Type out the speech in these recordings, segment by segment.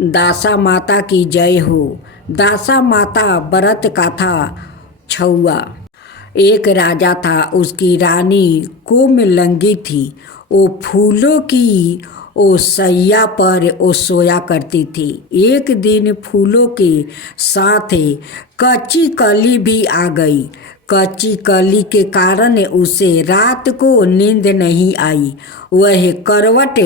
दासा माता की जय हो। दासा माता व्रत का था छुआ। एक राजा था, उसकी रानी कोमलंगी थी। वो फूलों की ओ सैया पर ओ सोया करती थी। एक दिन फूलों के साथ कच्ची कली भी आ गई। कच्ची कली के कारण उसे रात को नींद नहीं आई। वह करवट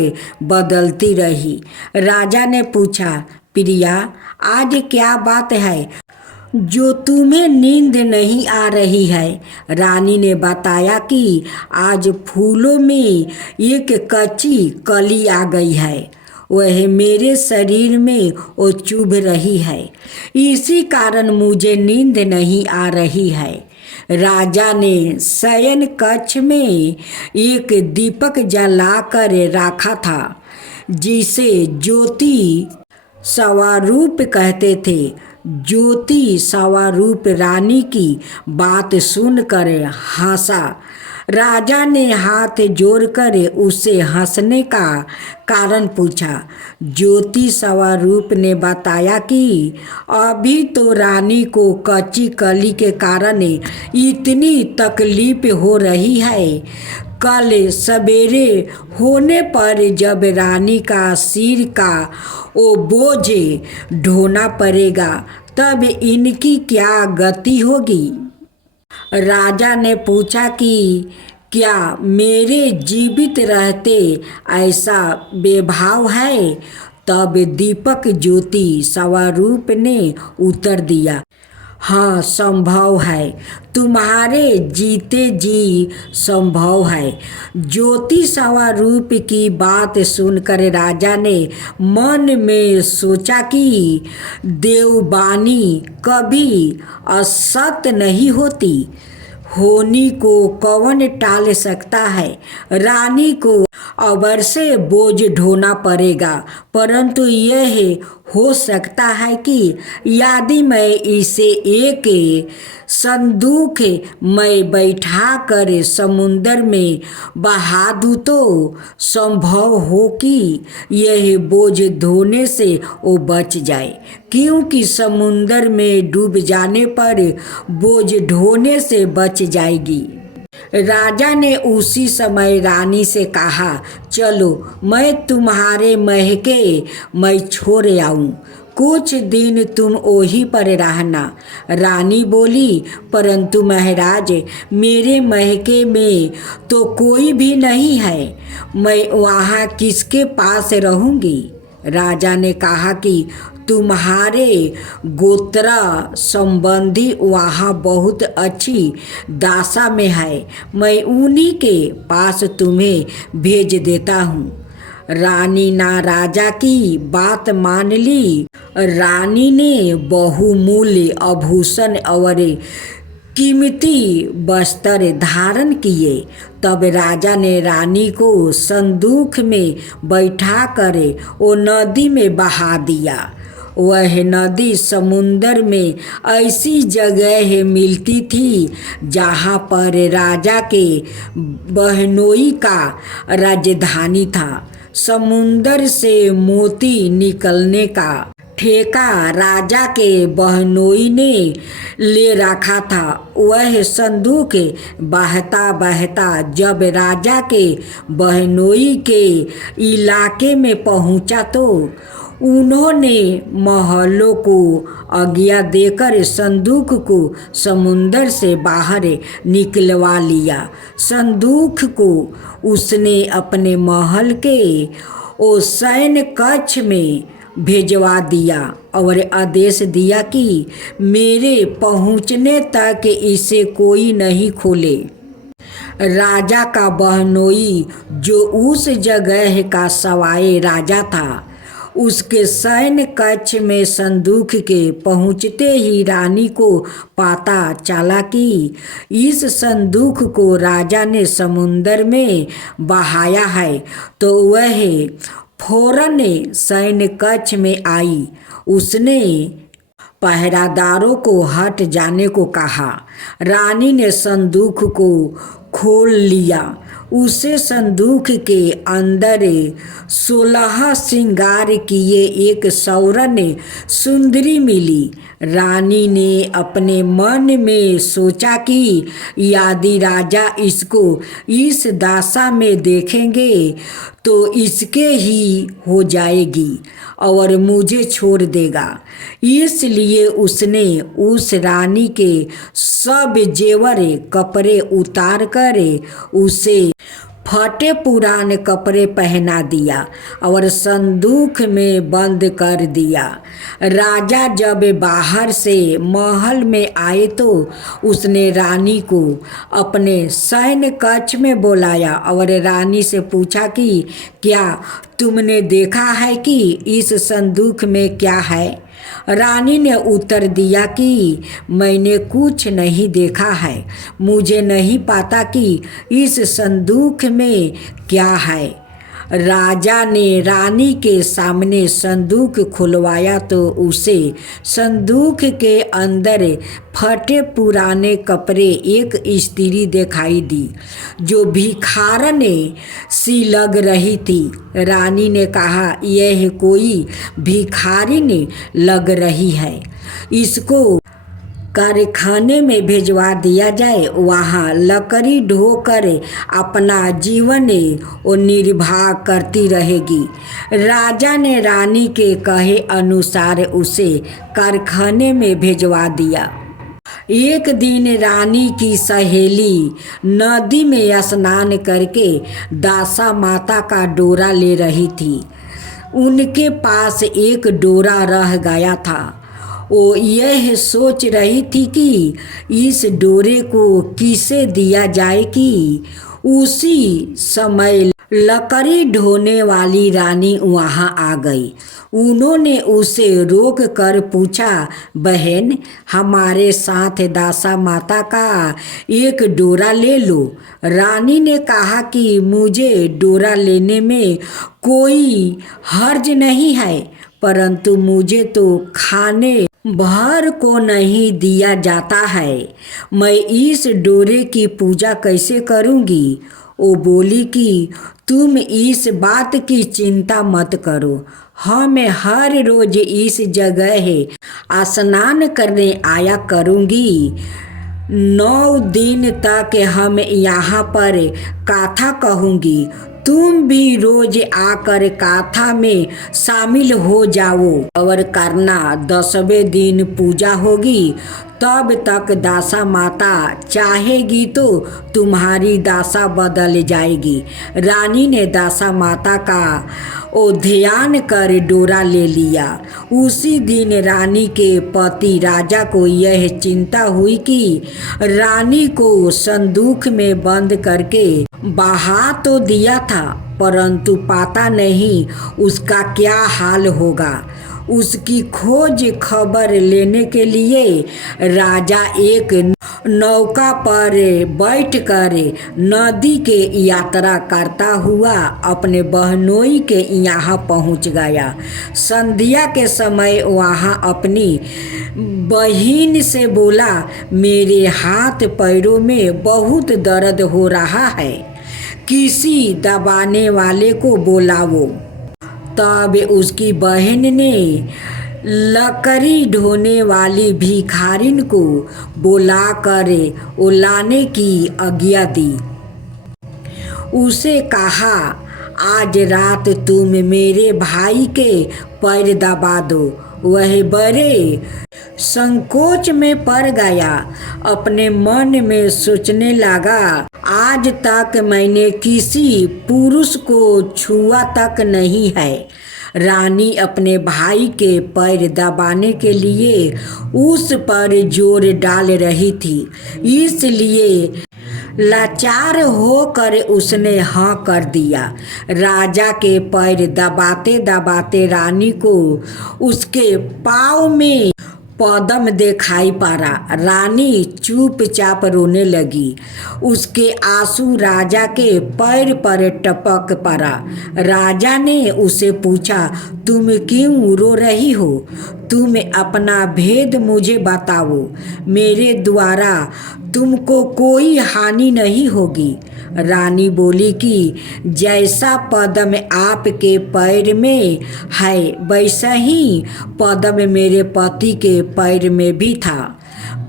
बदलती रही। राजा ने पूछा, प्रिया, आज क्या बात है जो तुम्हें नींद नहीं आ रही है? रानी ने बताया कि आज फूलों में एक कच्ची कली आ गई है। वह मेरे शरीर में वो चुभ रही है। इसी कारण मुझे नींद नहीं आ रही है। राजा ने शयन कक्ष में एक दीपक जलाकर रखा था, जिसे ज्योति स्वरूप कहते थे। ज्योति स्वरूप रानी की बात सुनकर हंसा। राजा ने हाथ जोड़कर उसे हंसने का कारण पूछा। ज्योति स्वरूप ने बताया कि अभी तो रानी को कच्ची कली के कारण इतनी तकलीफ हो रही है। कल सवेरे होने पर जब रानी का सिर का वो बोझ ढोना पड़ेगा, तब इनकी क्या गति होगी? राजा ने पूछा कि क्या मेरे जीवित रहते ऐसा बेभाव है? तब दीपक ज्योति स्वरूप ने उत्तर दिया, हाँ, संभव है। तुम्हारे जीते जी संभव है। ज्योति स्वरूप की बात सुनकर राजा ने मन में सोचा कि देववाणी कभी असत्य नहीं होती। होनी को कौन टाल सकता है? रानी को अवश्य बोझ ढोना पड़ेगा, परंतु यह हो सकता है कि यदि मैं इसे एक संदूक में बैठा कर समुंदर में बहा दूँ तो संभव हो कि यह बोझ ढोने से वो बच जाए, क्योंकि समुंदर में डूब जाने पर बोझ ढोने से बच जाएगी। राजा ने उसी समय रानी से कहा, चलो मैं तुम्हारे महके मैं छोड़ आऊं, कुछ दिन तुम वहीं पर रहना। रानी बोली, परंतु महाराज, मेरे महके में तो कोई भी नहीं है, मैं वहाँ किसके पास रहूँगी? राजा ने कहा कि तुम्हारे गोत्रा संबंधी वहाँ बहुत अच्छी दासा में है, मैं उन्हीं के पास तुम्हें भेज देता हूँ। रानी ना राजा की बात मान ली। रानी ने बहुमूल्य आभूषण और कीमती वस्त्र धारण किए। तब राजा ने रानी को संदूक में बैठाकर वो नदी में बहा दिया। वह नदी समुंदर में ऐसी जगह मिलती थी जहाँ पर राजा के बहनोई का राजधानी था। समुंदर से मोती निकलने का ठेका राजा के बहनोई ने ले रखा था। वह संदूक बहता बहता जब राजा के बहनोई के इलाके में पहुंचा तो उन्होंने महलों को आज्ञा देकर संदूक को समुंदर से बाहर निकलवा लिया। संदूक को उसने अपने महल के ओ शयन कक्ष में भेजवा दिया और आदेश दिया कि मेरे पहुंचने तक इसे कोई नहीं खोले। राजा का बहनोई, जो उस जगह का सवाई राजा था, उसके शयन कक्ष में संदूक के पहुंचते ही रानी को पता चला कि इस संदूक को राजा ने समुंदर में बहाया है, तो वह फौरन शयन कक्ष में आई। उसने पहरादारों को हट जाने को कहा। रानी ने संदूक को खोल लिया। उसे संदूक के अंदर 16 श्रृंगार किए एक सौरन सुंदरी मिली। रानी ने अपने मन में सोचा कि यदि राजा इसको इस दशा में देखेंगे तो इसके ही हो जाएगी और मुझे छोड़ देगा। इसलिए उसने उस रानी के सब जेवर कपड़े उतार कर उसे फटे पुराने कपड़े पहना दिया और संदूक में बंद कर दिया। राजा जब बाहर से महल में आए तो उसने रानी को अपने सैन्य कक्ष में बुलाया और रानी से पूछा कि क्या तुमने देखा है कि इस संदूक में क्या है? रानी ने उत्तर दिया कि मैंने कुछ नहीं देखा है, मुझे नहीं पता कि इस संदूक में क्या है। राजा ने रानी के सामने संदूक खुलवाया तो उसे संदूक के अंदर फटे पुराने कपड़े एक स्त्री दिखाई दी जो भिखारन सी लग रही थी। रानी ने कहा, यह कोई भिखारिन लग रही है, इसको कारखाने में भिजवा दिया जाए, वहाँ लकड़ी ढोकर अपना जीवन निर्वाह करती रहेगी। राजा ने रानी के कहे अनुसार उसे कारखाने में भिजवा दिया। एक दिन रानी की सहेली नदी में स्नान करके दासा माता का डोरा ले रही थी। उनके पास एक डोरा रह गया था। वो यह सोच रही थी कि इस डोरे को किसे दिया जाए कि उसी समय लकड़ी ढोने वाली रानी वहाँ आ गई। उन्होंने उसे रोक कर पूछा, बहन, हमारे साथ दासा माता का एक डोरा ले लो। रानी ने कहा कि मुझे डोरा लेने में कोई हर्ज नहीं है, परंतु मुझे तो खाने भर को नहीं दिया जाता है, मैं इस डोरे की पूजा कैसे करूँगी? वो बोली कि तुम इस बात की चिंता मत करो, मैं हर रोज इस जगह स्नान करने आया करूँगी। 9 दिन तक हम यहाँ पर कथा कहूँगी, तुम भी रोज आकर कथा में शामिल हो जाओ और करना। 10वें दिन पूजा होगी, तब तक दासा माता चाहेगी तो तुम्हारी दासा बदल जाएगी। रानी ने दासा माता का ध्यान कर डोरा ले लिया। उसी दिन रानी के पति राजा को यह चिंता हुई कि रानी को संदूक में बंद करके बहा तो दिया था, परंतु पता नहीं उसका क्या हाल होगा। उसकी खोज खबर लेने के लिए राजा एक नौका पर बैठकर नदी के यात्रा करता हुआ अपने बहनोई के यहाँ पहुँच गया। संध्या के समय वहाँ अपनी बहन से बोला, मेरे हाथ पैरों में बहुत दर्द हो रहा है, किसी दबाने वाले को बुलाओ। तब उसकी बहन ने लकड़ी ढोने वाली भिखारिन को बुलाकर लाने की आज्ञा दी। उसे कहा, आज रात तुम मेरे भाई के पैर दबा दो। वह बड़े संकोच में पड़ गया। अपने मन में सोचने लगा, आज तक मैंने किसी पुरुष को छुआ तक नहीं है। रानी अपने भाई के पैर दबाने के लिए उस पर जोर डाल रही थी, इसलिए लाचार होकर उसने हाँ कर दिया। राजा के पैर दबाते दबाते रानी को उसके पाँव में पदम दिखाई पड़ा। रानी चुपचाप रोने लगी। उसके आंसू राजा के पैर पर टपक पड़ा। राजा ने उसे पूछा, तुम क्यों रो रही हो? तुम अपना भेद मुझे बताओ, मेरे द्वारा तुमको कोई हानि नहीं होगी। रानी बोली कि जैसा पद्म आपके पैर में है वैसा ही पद्म मेरे पति के पैर में भी था।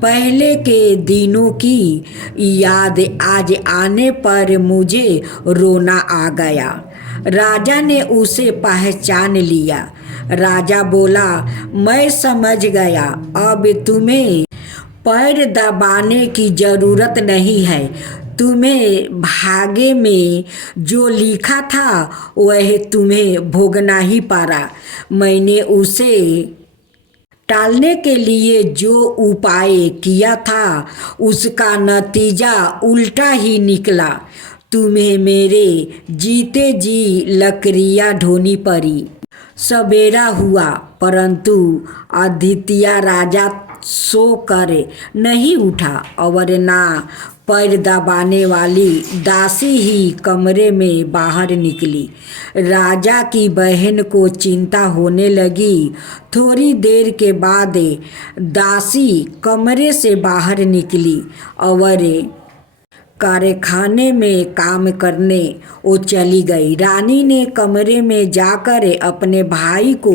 पहले के दिनों की याद आज आने पर मुझे रोना आ गया। राजा ने उसे पहचान लिया। राजा बोला, मैं समझ गया, अब तुम्हें पैर दबाने की ज़रूरत नहीं है। तुम्हें भाग्य में जो लिखा था वह तुम्हें भोगना ही पड़ा। मैंने उसे टालने के लिए जो उपाय किया था उसका नतीजा उल्टा ही निकला। तुम्हें मेरे जीते जी लकड़ियाँ ढोनी पड़ी। सवेरा हुआ परंतु आदित्य राजा सो कर नहीं उठा और ना पैर दबाने वाली दासी ही कमरे में बाहर निकली। राजा की बहन को चिंता होने लगी। थोड़ी देर के बाद दासी कमरे से बाहर निकली और कारखाने में काम करने वो चली गई। रानी ने कमरे में जाकर अपने भाई को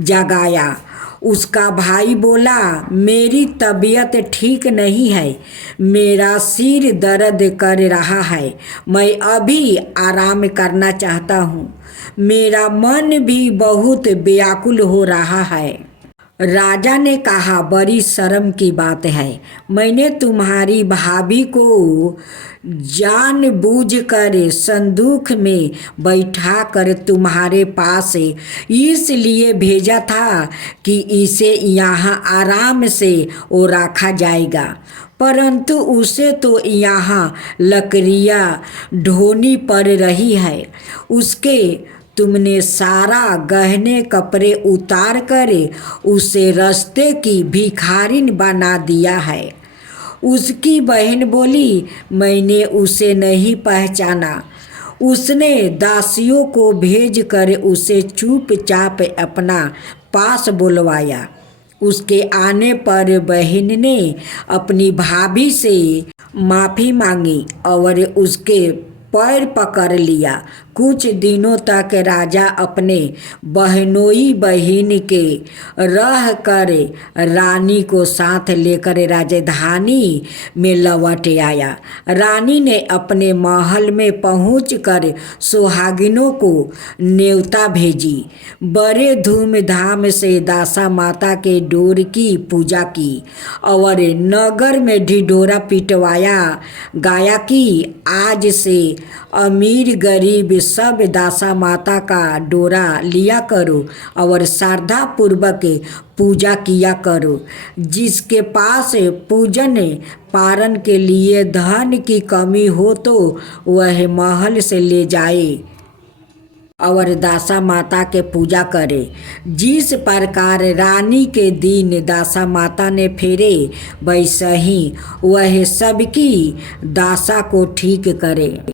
जगाया। उसका भाई बोला, मेरी तबीयत ठीक नहीं है, मेरा सिर दर्द कर रहा है, मैं अभी आराम करना चाहता हूँ, मेरा मन भी बहुत व्याकुल हो रहा है। राजा ने कहा, बड़ी शर्म की बात है, मैंने तुम्हारी भाभी को जानबूझकर संदूक में बैठा कर तुम्हारे पास इसलिए भेजा था कि इसे यहाँ आराम से वो रखा जाएगा, परंतु उसे तो यहाँ लकड़ियाँ ढोनी पड़ रही है। उसके तुमने सारा गहने कपड़े उतार कर उसे रास्ते की भिखारिन बना दिया है। उसकी बहन बोली, मैंने उसे नहीं पहचाना। उसने दासियों को भेजकर उसे चुपचाप अपना पास बुलवाया। उसके आने पर बहन ने अपनी भाभी से माफ़ी मांगी और उसके पैर पकड़ लिया। कुछ दिनों तक राजा अपने बहनोई बहन के रह कर रानी को साथ लेकर राजधानी में लौट आया। रानी ने अपने महल में पहुंचकर सुहागिनों को न्योता भेजी। बड़े धूमधाम से दासा माता के डोर की पूजा की और नगर में ढिढोरा पिटवाया गाया कि आज से अमीर गरीब सब दासा माता का डोरा लिया करो और श्रद्धा पूर्वक पूजा किया करो। जिसके पास पूजन पारण के लिए धन की कमी हो तो वह महल से ले जाए और दासा माता के पूजा करे। जिस प्रकार रानी के दिन दासा माता ने फेरे वैसा ही वह सबकी दासा को ठीक करे।